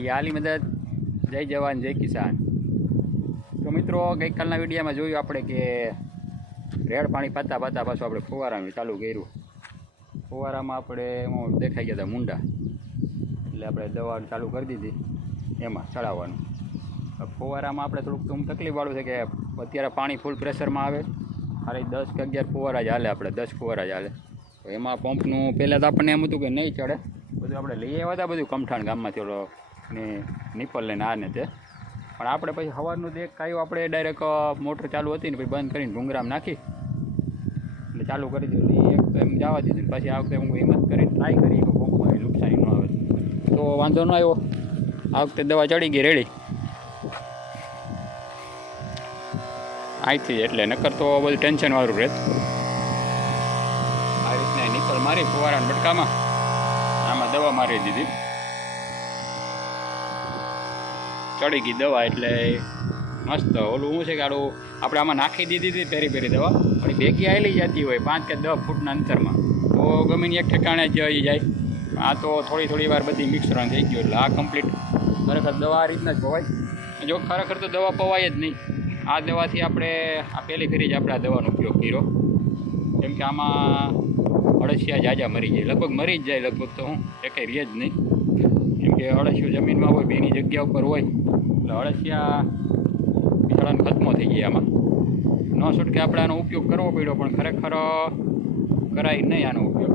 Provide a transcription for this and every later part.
એ આલી મદદ, જય જવાન જય કિસાન। તો મિત્રો ગઈકાલના વિડીયોમાં જોયું આપણે કે રેડ પાણી પાતા પાતા પાછું આપણે ફુવારાનું ચાલુ કર્યું। ફુવારામાં આપણે દેખાઈ ગયા હતા મુંડા, એટલે આપણે દવા ચાલુ કરી દીધી એમાં ચડાવવાનું। ફુવારામાં આપણે થોડુંક તકલીફવાળું છે કે અત્યારે પાણી ફૂલ પ્રેશરમાં આવે, ખાલી 10 કે 11 ફુવારા જ હાલે, આપણે 10 ફુવારા જ હાલે। તો એમાં પંપનું પહેલાં તો આપણને એમ હતું કે નહીં ચડે, બધું આપણે લઈ આવ્યા હતા બધું કમઠાણ ગામમાંથી ઓલો ને નિપલ લઈને આ ને તે, પણ આપણે પછી સવારનું દેખ કાંઈ આપણે ડાયરેક્ટ મોટર ચાલુ હતી ને પછી બંધ કરીને ભૂંગરામ નાખી એટલે ચાલુ કરી દીધું। એક તો એમ જવા દીધું, પછી આ વખતે હું હિંમત કરીને ટ્રાય કરી કે પંપમાં નુકસાની ન આવે, તો વાંધો ન આવ્યો। આ વખતે દવા ચડી ગઈ રેડી અહીંથી, એટલે નકર તો બધું ટેન્શનવાળું રહે। આ રીતના નિપલ મારી ફુવારાના બટકામાં આમાં દવા મારી દીધી, ચડી ગઈ દવા એટલે મસ્ત। ઓલું શું છે કે આડું આપણે આમાં નાખી દીધી હતી પેરી દવા, પણ ભેગી આવેલી જતી હોય 5 કે 10 ફૂટના અંતરમાં, તો ગમે એક ઠેકાણે જ જાય। આ તો થોડી વાર બધી મિક્સરણ થઈ ગયું, એટલે આ કમ્પ્લીટ ખરેખર દવા આ રીતના જ પવાય। જો ખરેખર તો દવા પવાય જ નહીં, આ દવાથી આપણે આ પહેલી ફેરી જ આપણે આ દવાનો ઉપયોગ કર્યો, કેમ કે આમાં અળસિયા જાજા મરી જાય, લગભગ મરી જ જાય લગભગ, તો હું એકે રહે જ નહીં, કેમ કે અળસિયું જમીનમાં હોય, બેની જગ્યા ઉપર હોય, એટલે અળસિયા બિચારાને ખતમો થઈ ગયા। આમાં ન છૂટકે આપણે આનો ઉપયોગ કરવો પડ્યો, પણ ખરેખર કરાય નહીં આનો ઉપયોગ,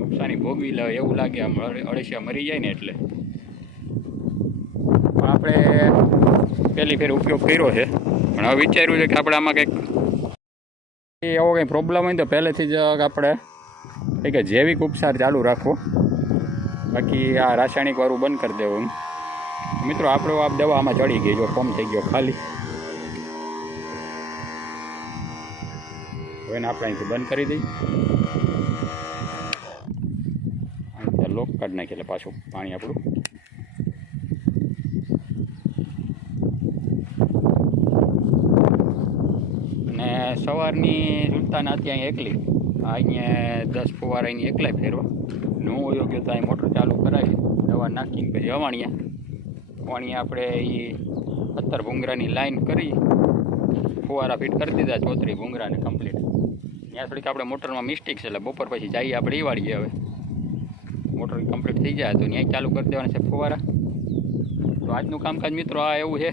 નુકસાની ભોગવી લે એવું લાગે આમ અળસિયા મરી જાય ને એટલે। પણ આપણે પહેલી ફેર ઉપયોગ કર્યો છે, પણ હવે વિચાર્યું છે કે આપણે આમાં કંઈક એવો કંઈ પ્રોબ્લેમ હોય તો પહેલેથી જ આપણે કંઈક જૈવિક ઉપચાર ચાલુ રાખવો, બાકી આ રાસાયણિકવાળું બંધ કરી દેવું। મિત્રો આપણો આ દવા આમાં ચડી ગઈ, જો પંપ થઈ ગયો ખાલી, હવે એને આપણે અહીંથી બંધ કરી દઈએ, અહીંથી લોક કાઢી નાખીએ એટલે પાછું પાણી આપણું ને સવારની સુલતાન હતી અહીં એકલી, અહીંયા 10 ફુવારા અહીં એકલા ફેરવા ને હું વયો ગયો તો અહીં મોટર ચાલુ કરાવી દવા નાખીને પછી અવાણિયા આપણે એ 17 ભૂંગરાની લાઈન કરી ફુવારા ફિટ કરી દીધા, 34 ભૂંગરાને કમ્પ્લીટ। ત્યાં થોડીક આપણે મોટરમાં મિસ્ટેક છે, એટલે બપોર પછી જઈએ આપણે એ વાળીએ, હવે મોટર કમ્પ્લીટ થઈ જાય તો ત્યાં ચાલુ કરી દેવાના છે ફુવારા। તો આજનું કામકાજ મિત્રો આ એવું છે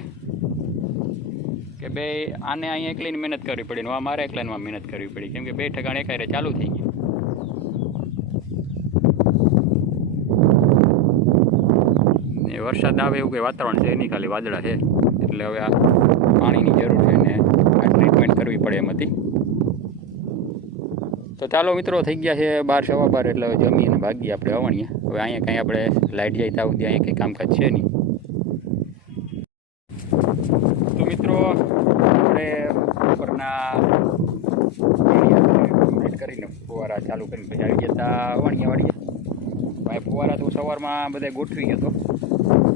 કે બે આને અહીંયા એકલીને મહેનત કરવી પડી ને આ મારે એકલાને મહેનત કરવી પડી, કેમ કે 2 ઠેકાણે એકારે ચાલુ થઈ ગયું। એ વરસાદ આવે એવું કંઈ વાતાવરણ છે નહીં, ખાલી વાદળા છે, એટલે હવે આ પાણીની જરૂર છે ને આ ટ્રીટમેન્ટ કરવી પડે એમ હતી। તો ચાલો મિત્રો થઈ ગયા છે 12 સવા 12, એટલે હવે જમી અને ભાગીએ આપણે અવાણીએ। હવે અહીંયા કંઈ આપણે લાઇટ જાય ત્યાં સુધી અહીંયા કંઈ કામકાજ છે નહીં। તો મિત્રો આપણે બપોરના કમ્પ્લીટ કરીને ફુવારા ચાલુ કરીને પછી આવી ગયા હતા અવાણીએ વાળીએ। ભાઈ ફુવારા તો સવારમાં બધા ગોઠવી ગયો હતો,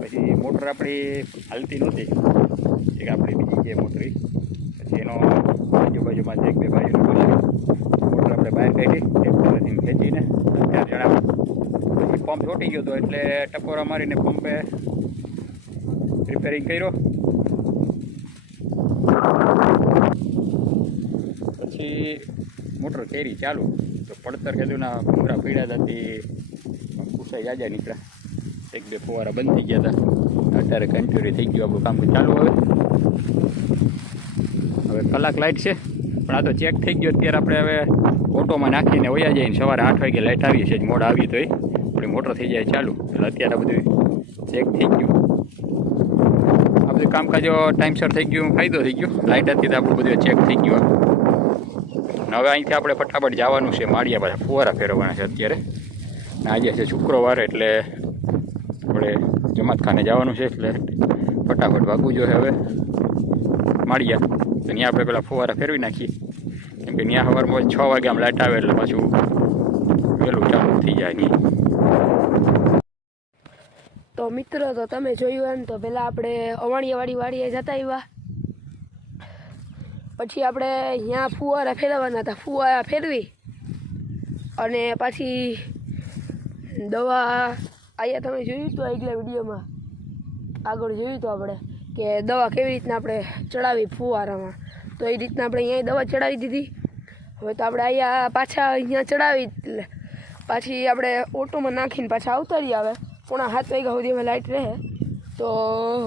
પછી મોટર આપણી હાલતી નહોતી, એક આપણી બીજી છે મોટરી, પછી એનો આજુબાજુમાં 1-2 ભાઈઓને બોલાવી મોટર આપણે બહાર કાઢી ટ્રેક્ટરથી ખેંચીને 4 જણા, પછી પંપ છોટી ગયો હતો એટલે ટપોરા મારીને પંપે રિપેરિંગ કર્યો, પછી મોટર કેરી ચાલુ તો પડતર કીધુંના ભૂંગરા પીડ્યા હતા, કુસાઈ જાજા નીકળ્યા, 1-2 ફુવારા બંધ થઈ ગયા હતા, અત્યારે કન્ટિન્યુ થઈ ગયું આપણું કામ ચાલુ। હવે કલાક લાઇટ છે, પણ આ તો ચેક થઈ ગયો, અત્યારે આપણે હવે ઓટોમાં નાખીને વયા જઈને સવારે 8 વાગે લાઇટ આવી છે, મોડ આવી તો આપણી મોટર થઈ જાય ચાલુ, એટલે અત્યારે બધું ચેક થઈ ગયું, આ બધું કામકાજ ટાઈમસર થઈ ગયું, ફાયદો થઈ ગયો, લાઇટ હતી તો આપણું બધું ચેક થઈ ગયું। હવે અહીંથી આપણે ફટાફટ જવાનું છે માળિયા, પાછા ફુવારા ફેરવવાના છે અત્યારે, ને આજે છે શુક્રવાર એટલે આપણે જમાતખાને જવાનું છે, એટલે ફટાફટ ભાગવું જોઈએ હવે માળિયા, તો ત્યાં આપણે પેલા ફુવારા ફેરવી નાખીએ, કેમ કે ત્યાં સવારમાં 6 વાગે આમ લાઇટ આવે એટલે પાછું વહેલું ચાલુ થઈ જાય નહીં। તો મિત્રો તો તમે જોયું એમ તો પહેલાં આપણે અવાણિયાવાળી વાડીએ જતા આવ્યા, પછી આપણે અહીંયા ફુવારા ફેરવવાના હતા, ફુવારા ફેરવી અને પાછી દવા અહીંયા તમે જોયું તો આગલા વિડીયોમાં આગળ જોયું તો આપણે કે દવા કેવી રીતના આપણે ચડાવી ફુવારામાં, તો એ રીતના આપણે અહીંયા દવા ચડાવી દીધી. હવે તો આપણે અહીંયા પાછા અહીંયા ચડાવી એટલે પાછી આપણે ઓટોમાં નાખીને પાછા આવતારી આવે 7:30 વાગ્યા સુધી અમે લાઇટ રહે. તો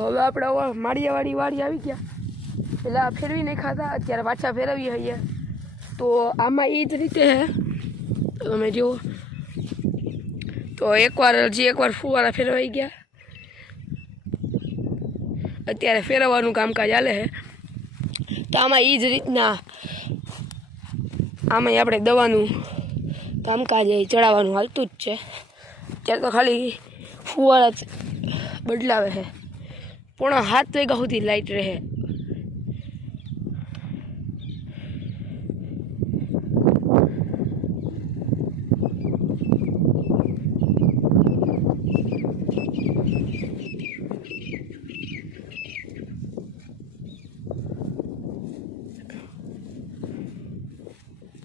હવે આપણે માળિયાવાળી વાડી આવી ગયા, પહેલાં ફેરવી નહીં ખાતા, અત્યારે પાછા ફેરવીએ છીએ. તો આમાં એ જ રીતે છે, તમે જુઓ તો એકવાર ફુવારા ફેરવાઈ ગયા, અત્યારે ફેરવવાનું કામકાજ ચાલે છે. તો આમાં એ જ રીતના આમાં આપણે દવાનું કામકાજ ચડાવવાનું હાલતું જ છે. અત્યારે તો ખાલી ફુવારા જ બદલાવે છે. 7:30 વાગ્યા સુધી લાઇટ રહે.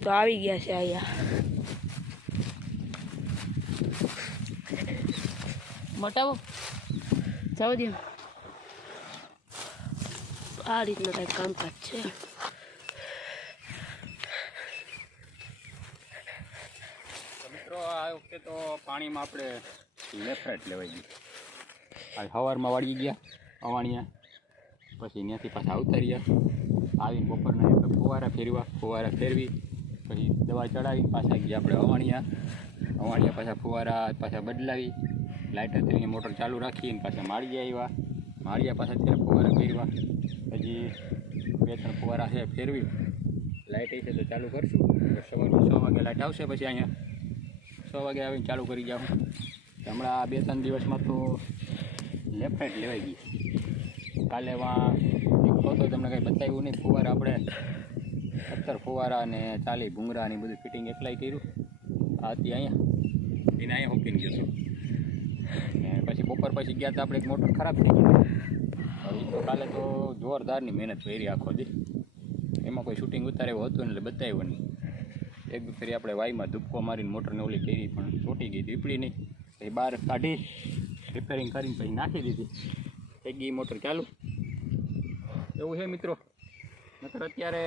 તો આવી ગયા છે અહીંયા મોટાવો જાવ દે. આ રીતના કંઈક કામકાજ છે. મિત્રો આ વખતે તો પાણીમાં આપણે લેફ્ટ લેવાઈ ગયું. આ સવારમાં વાળી ગયા અવાણિયા, પછી ત્યાંથી પાછા આવતા રહ્યા, આવીને બપોરના ફુવારા ફેરવી પછી દવા ચડાવી પાછા ગયા આપણે અવાણિયા પાછા ફુવારા પાછા બદલાવી, લાઇટર કરીને મોટર ચાલુ રાખીને પાછા માળિયા પાછા અત્યારે ફુવારા ફેરવા, પછી 2-3 ફુવારા છે ફેરવી, લાઇટ હશે તો ચાલુ કરશું. સવારમાં 6 વાગે લાઇટ આવશે, પછી અહીંયા 6 વાગે આવીને ચાલુ કરી જાઉં. હમણાં 2-3 દિવસમાં તો લેફ્ટ લેવાઈ ગઈ. કાલે તો તમને કંઈ બતાવ્યું નહીં. ફુવારા આપણે 17 ફુવારા અને 40 ભૂંગરા ને બધું ફિટિંગ એકલાય કર્યું. આ હતી અહીંયા મૂકીને ગયો હતો. ને પછી બપોર પછી ગયા તો આપણે એક મોટર ખરાબ થઈ ગઈ. એ તો કાલે તો જોરદારની મહેનત કરી આખો દી. એમાં કોઈ શૂટિંગ ઉતારે એવું હતું એટલે બતાવ્યું નહીં. એક ફેરી આપણે વાયમાં ધૂપકો મારીને મોટરને ઓલી કરી પણ ચોટી ગઈ, દીપડી નહીં. પછી બહાર કાઢી રિપેરિંગ કરીને પછી નાખી દીધી, થઈ ગઈ મોટર ચાલુ. એવું છે મિત્રો. નકર અત્યારે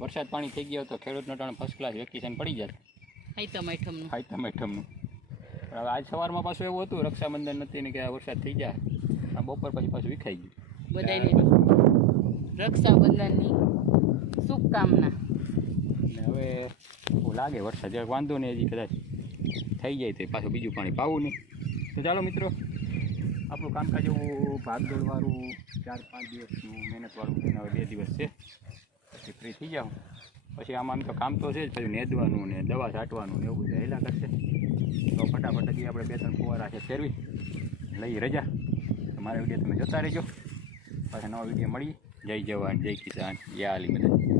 વરસાદ પાણી થઈ ગયો તો ખેડૂતનો ટાણે ફર્સ્ટ ક્લાસ વેકેશન પડી જાય આઈતમ આઈટમનું. પણ હવે આજ સવારમાં પાછું એવું હતું રક્ષાબંધન નથી ને કે આ વરસાદ થઈ જાય, આ બપોર પછી પાછું વિખાઈ ગયું. બધાને રક્ષાબંધનની શુભકામના. ને હવે એવું લાગે વરસાદ જરાક વાંધો નહીં, હજી કદાચ થઈ જાય તો પાછું બીજું પાણી પાવું નહીં. તો ચાલો મિત્રો, આપણું કામકાજ એવું ભાગદોડવાળું 4-5 દિવસનું મહેનતવાળું છે ને હવે 2 દિવસ છે પછી ફ્રી થઈ જાઉં. પછી આમાં તો કામ તો છે જ, પછી નેદવાનું ને દવા છાંટવાનું ને એવું બધું હેલા કરશે. તો ફટાફટ હજી આપણે 2-3 ફુવારા છે ફેરવી લઈ રજા. મારા વિડીયો તમે જોતા રહેજો. પાછા નવા વિડીયો મળી. જય જવાન જય કિસાન, યા અલી મદદ.